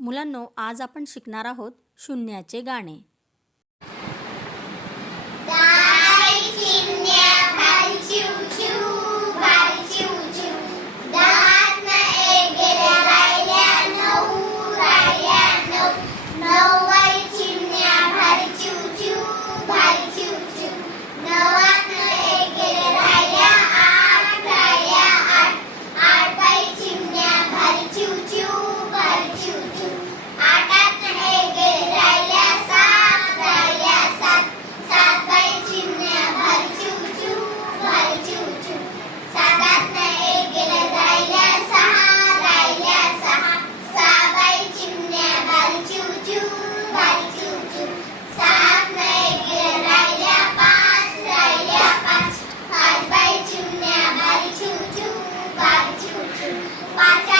मुलांनो आज आपण शिकणार आहोत शून्याचे गाणे. 八加